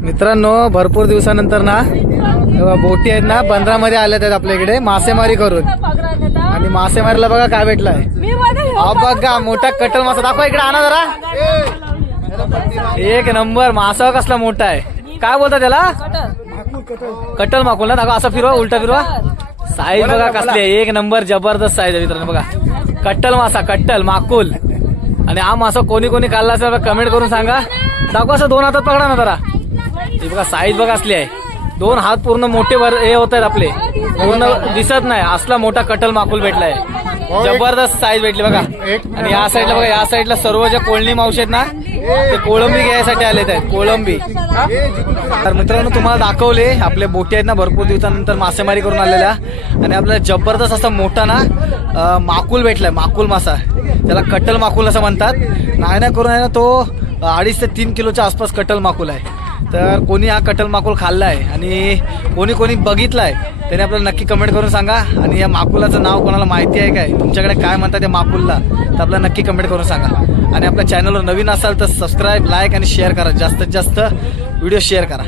मित्रांनो, भरपूर दिवसानंतर ना बोटी आहेत ना बंदरामध्ये आल्या आहेत आपल्या इकडे मासेमारी करून. आणि मासेमारीला बघा काय भेटलाय. बघा मोठा कटल मासा. दाखवा इकडे, आणा जरा. एक नंबर मासा कसला मोठा आहे. काय बोलता त्याला? कटल माकुल ना. दाखवा असं फिरवा, उलटा फिरवा. साईज बघा कसली आहे. एक नंबर जबरदस्त साईज आहे मित्रांनो. बघा कट्टल मासा, कट्टल माकुल. आणि हा मासा कोणी कोणी खाल्ला असेल कमेंट करून सांगा. दाखवा असं दोन हातात पकडा ना जरा. हे बघा साईज बघा असली आहे. दोन हात पूर्ण मोठे हे होत आहेत आपले, पूर्ण दिसत नाही असला मोठा कटल माकुल भेटलाय. जबरदस्त साईज भेटली बघा. आणि या साईडला बघा, या साईडला सर्व जे कोळणी मावशी आहेत ना ते कोळंबी घ्यायसाठी आलेत आहेत. कोळंबी. तर मित्रांनो तुम्हाला दाखवले आपल्या बोटी आहेत ना भरपूर दिवसानंतर मासेमारी करून आलेल्या. आणि आपल्याला जबरदस्त असा मोठा ना माकुल भेटलाय. माकुल मासा, त्याला कटल माकुल असं म्हणतात. नाही करून आहे ना तो 2.5 ते 3 किलोच्या आसपास कटल माकुल आहे. तर कोणी हा कटल माकुल खाल्ला आहे आणि कोणी कोणी बघितलाय त्याने आपल्याला नक्की कमेंट करून सांगा. आणि या माकुलाचं नाव कोणाला माहिती आहे काय, तुमच्याकडे काय म्हणतात या माकुलला, तर आपल्याला नक्की कमेंट करून सांगा. आणि आपल्या चॅनलवर नवीन असाल तर सबस्क्राईब, लाईक आणि शेअर करा. जास्तीत जास्त व्हिडिओ शेअर करा.